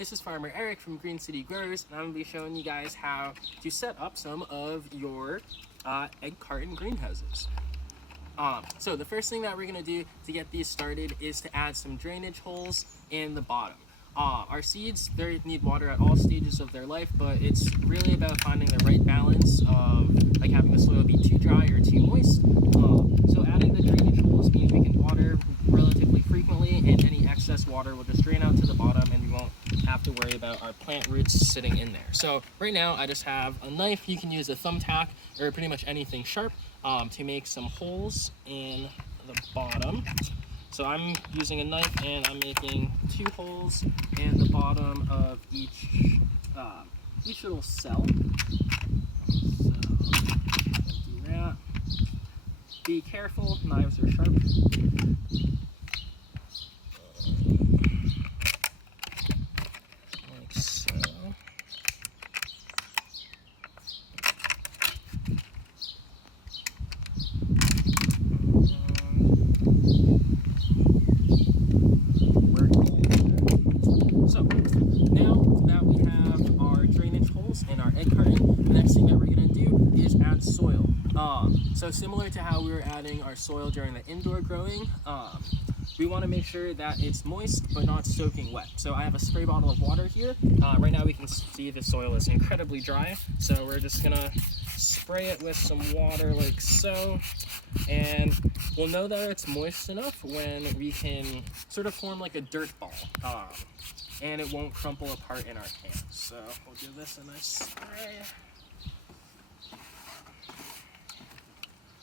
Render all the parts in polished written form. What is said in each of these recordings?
This is Farmer Eric from Green City Growers, and I'm going to be showing you guys how to set up some of your egg carton greenhouses. So the first thing that we're going to do to get these started is to add some drainage holes in the bottom. Our seeds, they need water at all stages of their life, but it's really about finding the right balance of like having the soil be too dry or too moist. So adding the drainage holes means we can water relatively frequently, and any excess water will just drain out to the bottom, and we won't have to worry about our plant roots sitting in there. So right now I just have a knife. You can use a thumbtack or pretty much anything sharp to make some holes in the bottom. So I'm using a knife and I'm making 2 holes in the bottom of each little cell. So do that. Be careful, knives are sharp. Like so. So now that we have our drainage holes in our egg carton, the next thing that we're going to do is add soil. So similar to how we were adding our soil during the indoor growing, we want to make sure that it's moist but not soaking wet. So I have a spray bottle of water here. Right now we can see the soil is incredibly dry, so we're just going to spray it with some water like so. And we'll know that it's moist enough when we can sort of form like a dirt ball. And it won't crumple apart in our hands. So we'll give this a nice spray.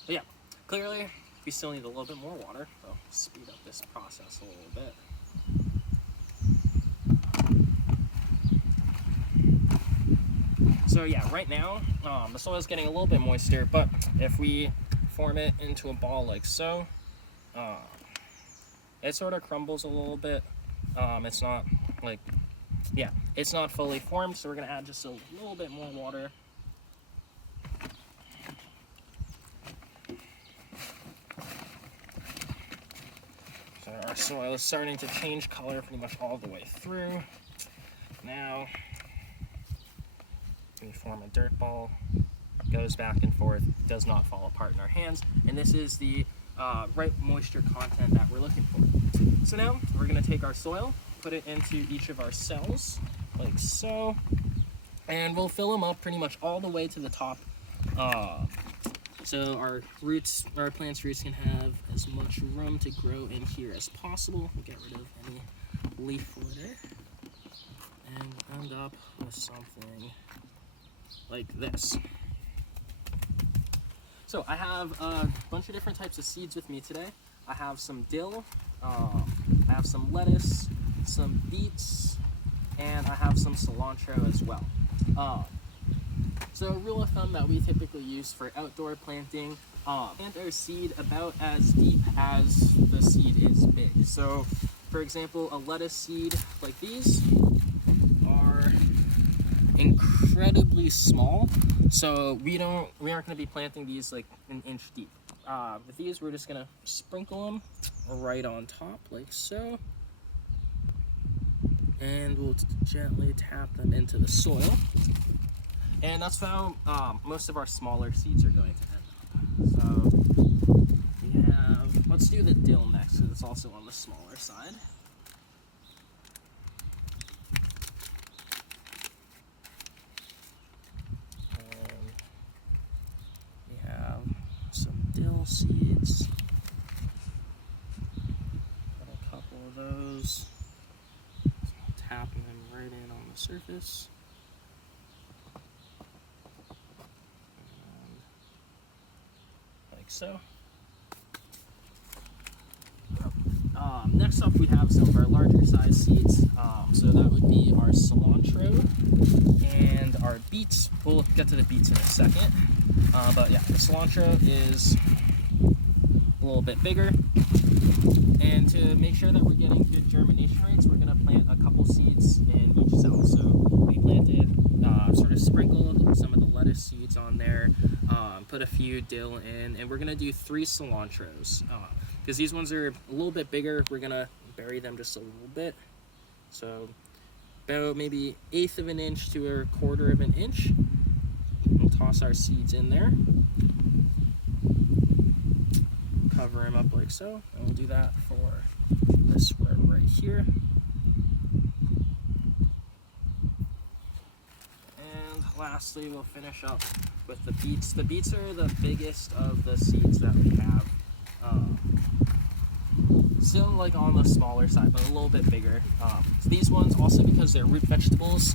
But yeah, clearly we still need a little bit more water, so speed up this process a little bit. So yeah, right now the soil is getting a little bit moister, but if we form it into a ball like so, it sort of crumbles a little bit. It's not like, yeah, it's not fully formed, so we're gonna add just a little bit more water. So our soil is starting to change color pretty much all the way through. Now we form a dirt ball, goes back and forth, does not fall apart in our hands, and this is the right moisture content that we're looking for. So now we're going to take our soil, put it into each of our cells like so, and we'll fill them up pretty much all the way to the top, so our plant's roots can have as much room to grow in here as possible. We'll get rid of any leaf litter and end up with something like this. So I have a bunch of different types of seeds with me today. I have some dill, I have some lettuce, some beets, and I have some cilantro as well. So a rule of thumb that we typically use for outdoor planting, plant our seed about as deep as the seed is big. So for example, a lettuce seed like these are incredibly small, so we aren't going to be planting these like an inch deep. With these, we're just going to sprinkle them right on top like so, and we'll gently tap them into the soil, and that's how most of our smaller seeds are going to end up. So we have, let's do the dill next because it's also on the smaller side. Dill seeds, got a couple of those, so tapping them right in on the surface, and like so. Next up, we have some of our larger size seeds, so that would be our cilantro and our beets. We'll get to the beets in a second, but yeah, the cilantro is a little bit bigger, and to make sure that we're getting good germination rates, we're going to plant a couple seeds in each cell. So we planted, sort of sprinkled some of the lettuce seeds on there, put a few dill in, and we're going to do 3 cilantros. Because these ones are a little bit bigger, we're going to bury them just a little bit. So about maybe 1/8 of an inch to a 1/4 of an inch. We'll toss our seeds in there. Cover them up like so, and we'll do that for this row right here. And lastly, we'll finish up with the beets. The beets are the biggest of the seeds that we have. Still like on the smaller side, but a little bit bigger. So these ones, also because they're root vegetables,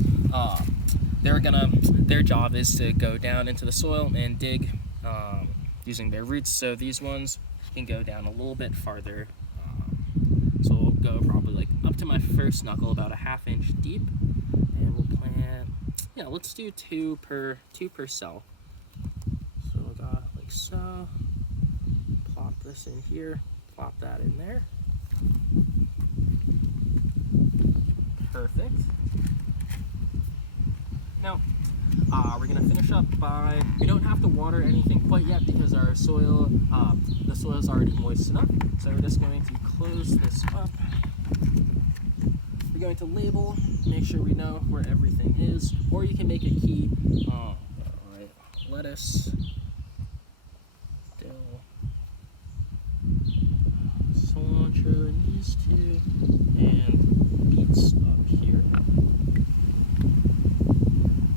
their job is to go down into the soil and dig using their roots. So these ones can go down a little bit farther. So we'll go probably like up to my first knuckle, about a 1/2 inch deep, and we'll plant. Yeah, let's do two per cell. So we'll go like so. Plop this in here. Plop that in there. Perfect. Now, we're gonna finish up by, we don't have to water anything quite yet because our soil, the soil is already moist enough. So we're just going to close this up. We're going to label, make sure we know where everything is, or you can make a key. All right, lettuce, dill, cilantro in these two, and beets up here.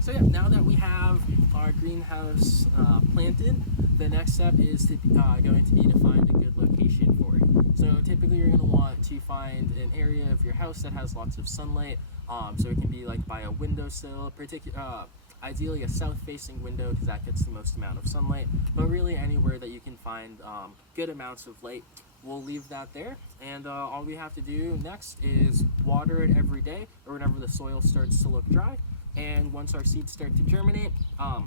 So yeah, now that we have our greenhouse planted, the next step is going to be to find a good location for it. So typically you're going to want to find an area of your house that has lots of sunlight. So it can be like by a windowsill, ideally a south-facing window because that gets the most amount of sunlight, but really anywhere that you can find good amounts of light. We'll leave that there, and all we have to do next is water it every day or whenever the soil starts to look dry. And once our seeds start to germinate,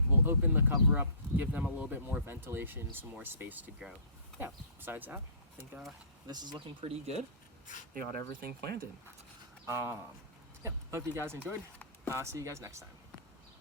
we'll open the cover up, give them a little bit more ventilation, some more space to grow. Yeah, besides that, I think this is looking pretty good. We got everything planted. Yeah, hope you guys enjoyed. See you guys next time.